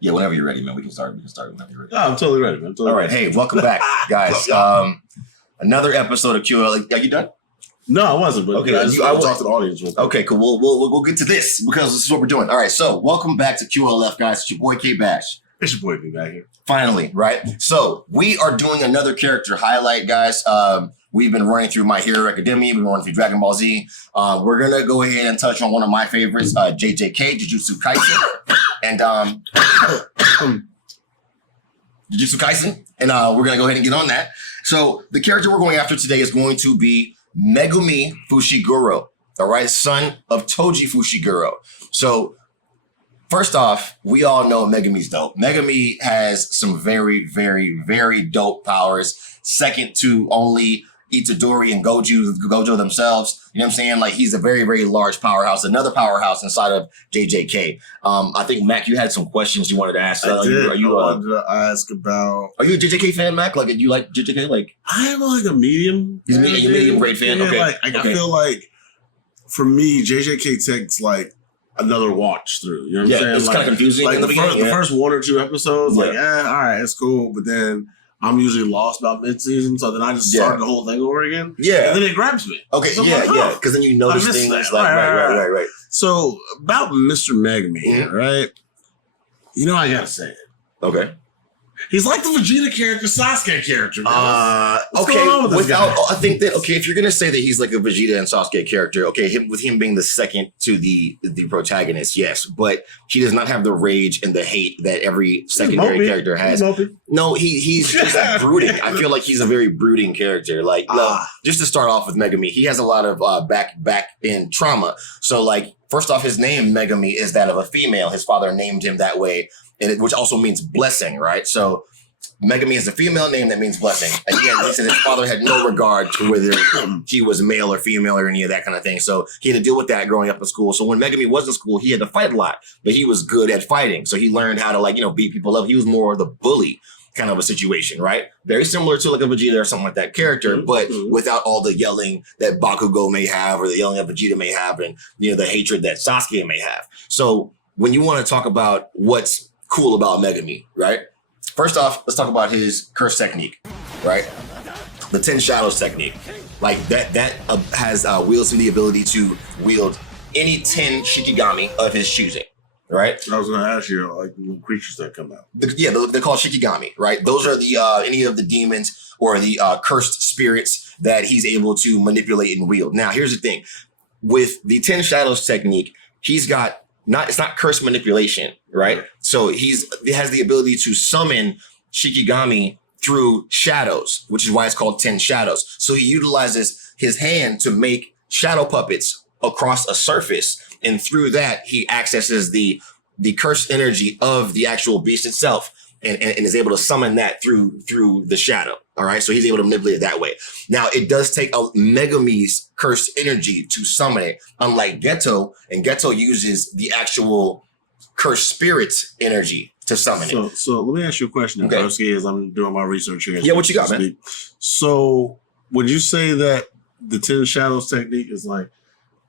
Yeah, whenever you're ready, man. We can start whenever you're ready. Oh, I'm totally ready, man. All right. Hey, welcome back, guys. Another episode of QL. Are you done? No, I wasn't. But okay, I will talk to the audience. Okay, cool. We'll get to this because this is what we're doing. All right. So welcome back to QLF, guys. It's your boy K Bash. It's your boy B back here. Finally, right? So we are doing another character highlight, guys. We've been running through My Hero Academia. We've been running through Dragon Ball Z. We're going to go ahead and touch on one of my favorites, JJK, Jujutsu Kaisen. And Jujutsu Kaisen. And we're going to go ahead and get on that. So the character we're going after today is going to be Megumi Fushiguro, all right? Son of Toji Fushiguro. So first off, we all know Megumi's dope. Megumi has some very, very, very dope powers. Second to only Itadori and Gojo themselves. You know what I'm saying? Like, he's a very, very large powerhouse. Another powerhouse inside of JJK. I think, Mac, you had some questions you wanted to ask. I wanted to ask about... Are you a JJK fan, Mac? Like, do you like JJK? Like, I'm like a medium. He's a medium grade fan? Yeah, Okay. I feel like, for me, JJK takes, like, another watch through. You know what I'm saying? It's kind of confusing. Like, in the the first one or two episodes, like, all right, it's cool. But then I'm usually lost about mid-season, so then I just start the whole thing over again. Yeah. And then it grabs me. Okay, so because then you notice things that. like, right. So, about Mr. Megumi, right? You know I gotta say it. Okay. He's like the Vegeta character, Sasuke character. What's going on with this guy? I think that, if you're going to say that he's like a Vegeta and Sasuke character, with him being the second to the protagonist, yes. But he does not have the rage and the hate that every secondary character has. No, he's just brooding. I feel like he's a very brooding character. Like, just to start off with Megumi, he has a lot of back end trauma. So, like, first off, his name, Megumi, is that of a female. His father named him that way, which also means blessing, right? So Megumi is a female name that means blessing. Again, listen, his father had no regard to whether he was male or female or any of that kind of thing. So he had to deal with that growing up in school. So when Megumi was in school, he had to fight a lot, but he was good at fighting. So he learned how to, beat people up. He was more of the bully kind of a situation, right? Very similar to like a Vegeta or something like that character, but without all the yelling that Bakugo may have or the yelling that Vegeta may have and, the hatred that Sasuke may have. So when you want to talk about what's cool about Megumi, right? First off, let's talk about his curse technique, right? The 10 Shadows technique. Like that has wields the ability to wield any 10 Shikigami of his choosing, right? I was going to ask you, like, the creatures that come out. They're called Shikigami, right? Those are the any of the demons or the cursed spirits that he's able to manipulate and wield. Now, here's the thing. With the 10 Shadows technique, he's got it's not curse manipulation, right? So he has the ability to summon Shikigami through shadows, which is why it's called 10 Shadows. So he utilizes his hand to make shadow puppets across a surface. And through that, he accesses the cursed energy of the actual beast itself and is able to summon that through the shadow. All right. So he's able to manipulate it that way. Now, it does take a Megumi's cursed energy to summon it, unlike Geto. And Geto uses the actual cursed spirit's energy to summon it. So let me ask you a question, as I'm doing my research here. Yeah, what you got, man? So would you say that the 10 Shadows technique is like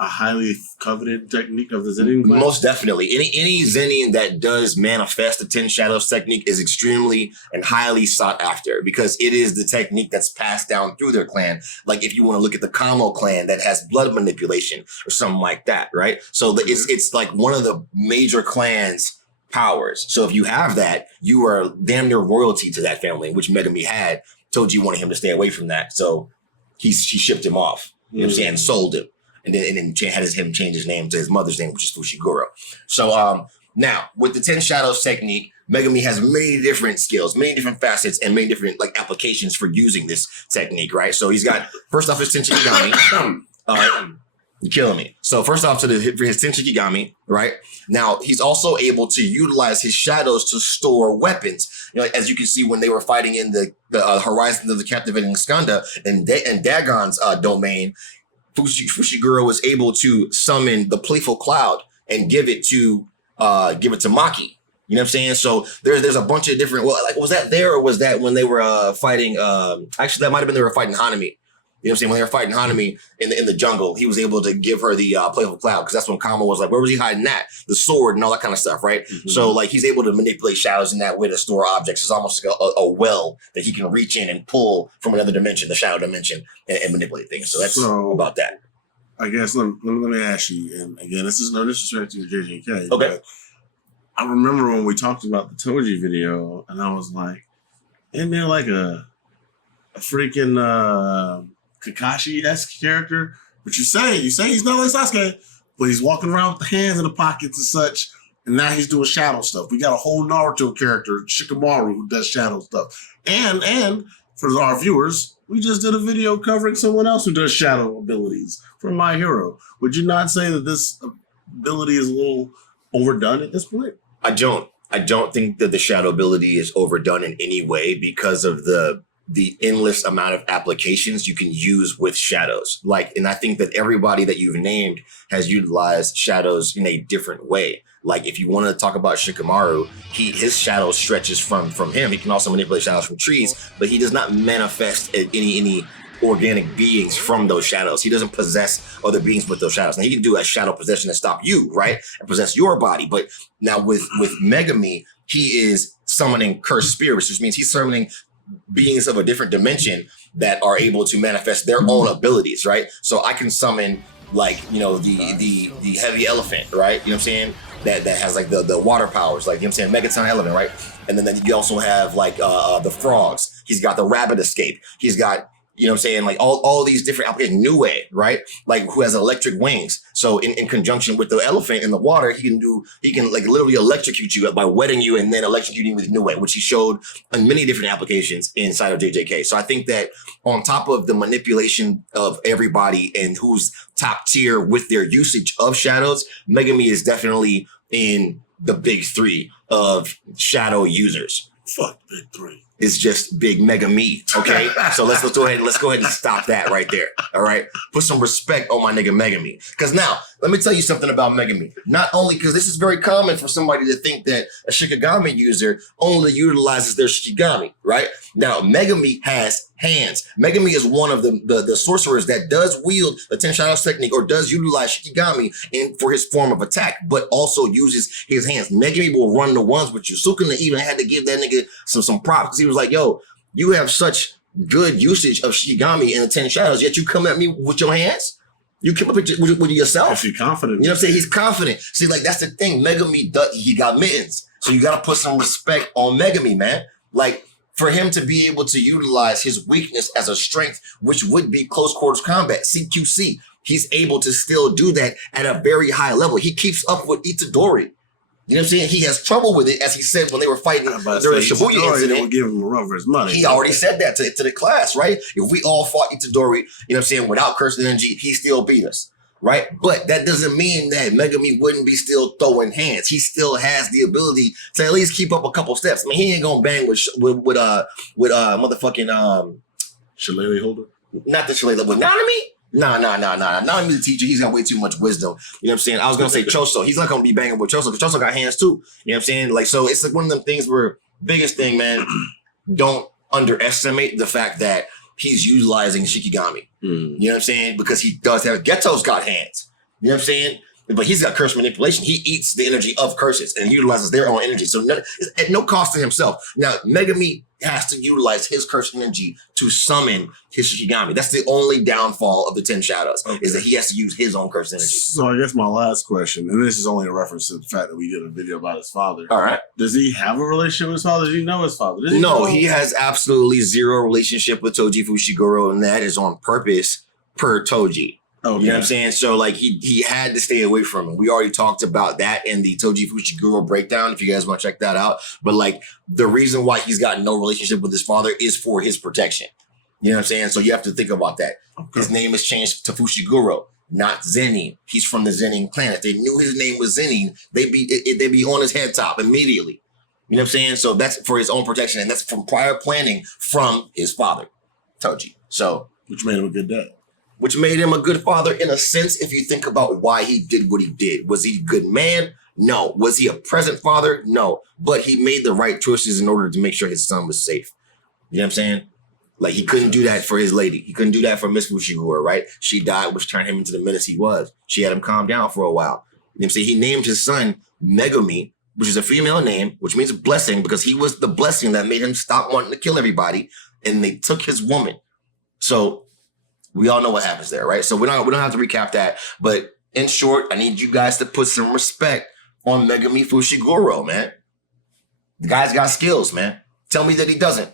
a highly coveted technique of the Zenin class? Most definitely. Any Zenin that does manifest the 10 Shadows technique is extremely and highly sought after because it is the technique that's passed down through their clan. Like if you want to look at the Kamo clan that has blood manipulation or something like that, right? So it's like one of the major clans' powers. So if you have that, you are damn near royalty to that family, which Megumi had. Toji wanted him to stay away from that. So she shipped him off, you know what I'm saying, sold him. And then had him change his name to his mother's name, which is Fushiguro. So now, with the 10 Shadows technique, Megumi has many different skills, many different facets, and many different applications for using this technique, right? So he's got, first off, his 10 Shikigami. You're killing me. So first off, for his 10 Shikigami, right? Now, he's also able to utilize his shadows to store weapons. As you can see when they were fighting in the Horizon of the Captivating Skanda and Dagon's domain, Fushiguro was able to summon the Playful Cloud and give it to Maki. You know what I'm saying? So there's a bunch of different. Well, was that there or was that when they were fighting? Actually, that might have been they were fighting Hanami. You know what I'm saying? When they were fighting Hanami in the jungle, he was able to give her the playful cloud because that's when Kama was like, where was he hiding that? The sword and all that kind of stuff, right? Mm-hmm. So like he's able to manipulate shadows in that way to store objects. It's almost like a well that he can reach in and pull from another dimension, the shadow dimension, and manipulate things. So that's about that. I guess let me ask you, and again, this is no disrespect to JJK. Okay. But I remember when we talked about the Toji video, and I was like, isn't there like a freaking Kakashi-esque character? But you say he's not like Sasuke, but he's walking around with the hands in the pockets and such, and now he's doing shadow stuff. We got a whole Naruto character, Shikamaru, who does shadow stuff. And for our viewers, we just did a video covering someone else who does shadow abilities from My Hero. Would you not say that this ability is a little overdone at this point? I don't think that the shadow ability is overdone in any way because of the endless amount of applications you can use with shadows. And I think that everybody that you've named has utilized shadows in a different way. Like if you want to talk about Shikamaru, his shadow stretches from him. He can also manipulate shadows from trees, but he does not manifest any organic beings from those shadows. He doesn't possess other beings with those shadows. Now he can do a shadow possession to stop you, right? And possess your body. But now with Megumi, he is summoning cursed spirits, which means he's summoning beings of a different dimension that are able to manifest their own abilities, right? So I can summon the heavy elephant, right? You know what I'm saying? That has like the water powers, like, you know what I'm saying? Megaton elephant, right? And then you also have like the frogs. He's got the rabbit escape. He's got, you know what I'm saying? Like all these different applications. Nue, right? Like who has electric wings. So in conjunction with the elephant in the water, he can like literally electrocute you by wetting you and then electrocuting you with Nue, which he showed on many different applications inside of JJK. So I think that on top of the manipulation of everybody and who's top tier with their usage of shadows, Megumi is definitely in the big three of shadow users. Fuck big three. It's just big Megumi, okay? So let's go ahead and stop that right there, all right? Put some respect on my nigga Megumi. Because now, let me tell you something about Megumi. Not only, because this is very common for somebody to think that a Shikigami user only utilizes their Shikigami, right? Now, Megumi has hands. Megumi is one of the sorcerers that does wield the 10 Shadows technique or does utilize Shikigami for his form of attack, but also uses his hands. Megumi will run the ones with you. Sukuna even had to give that nigga some props because he was like, yo, you have such good usage of Shikigami in the 10 Shadows, yet you come at me with your hands? You come up with yourself. If you're confident. You know what I'm saying? He's confident. See, like, that's the thing. Megumi, he got mittens. So you got to put some respect on Megumi, man. Like, for him to be able to utilize his weakness as a strength, which would be close quarters combat, CQC, he's able to still do that at a very high level. He keeps up with Itadori. You know what I'm saying? He has trouble with it, as he said when they were fighting during the Shibuya incident. Would give him a run for his money. He already said that to the class, right? If we all fought Itadori, you know what I'm saying, without cursed energy, he still beat us, right? But that doesn't mean that Megumi wouldn't be still throwing hands. He still has the ability to at least keep up a couple steps. I mean, he ain't gonna bang with motherfucking Shillelagh Holder. Not the Shillelagh, but Nanami. Nah. Not me, the teacher. He's got way too much wisdom. You know what I'm saying? I was going to say Choso. He's not going to be banging with Choso because Choso got hands too. You know what I'm saying? Like, so it's like one of them things where, biggest thing, man, don't underestimate the fact that he's utilizing Shikigami. You know what I'm saying? Because he does have, Geto's got hands. You know what I'm saying? But he's got curse manipulation. He eats the energy of curses and utilizes their own energy. So it's at no cost to himself. Now, Megumi has to utilize his curse energy to summon his Shikigami. That's the only downfall of the 10 Shadows, is that he has to use his own curse energy. So I guess my last question, and this is only a reference to the fact that we did a video about his father. All right. Does he have a relationship with his father? Does he know his father? He has absolutely zero relationship with Toji Fushiguro, and that is on purpose per Toji. Okay. You know what I'm saying? So like he had to stay away from him. We already talked about that in the Toji Fushiguro breakdown, if you guys want to check that out. But like the reason why he's got no relationship with his father is for his protection. You know what I'm saying? So you have to think about that. Okay. His name is changed to Fushiguro, not Zenin. He's from the Zenin clan. If they knew his name was Zenin, they'd be on his head top immediately. You know what I'm saying? So that's for his own protection, and that's from prior planning from his father, Toji. So which made him a good dad. Which made him a good father in a sense, if you think about why he did what he did. Was he a good man? No. Was he a present father? No. But he made the right choices in order to make sure his son was safe. You know what I'm saying? Like, he couldn't do that for his lady. He couldn't do that for Miss Fushiguro, right? She died, which turned him into the menace he was. She had him calm down for a while. You know what I'm saying? He named his son Megumi, which is a female name, which means blessing, because he was the blessing that made him stop wanting to kill everybody. And they took his woman. So we all know what happens there, right? So we don't have to recap that. But in short, I need you guys to put some respect on Megumi Fushiguro, man. The guy's got skills, man. Tell me that he doesn't.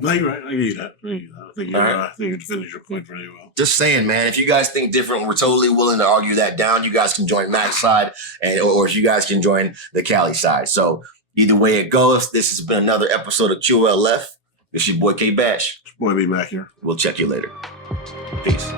No, you're right. I give you that. I think you finished your point pretty well. Just saying, man. If you guys think different, we're totally willing to argue that down. You guys can join Mac's side, or if you guys can join the Cali side. So either way it goes, this has been another episode of QLF. It's your boy K Bash. It's your boy B Mac here. We'll check you later. Peace.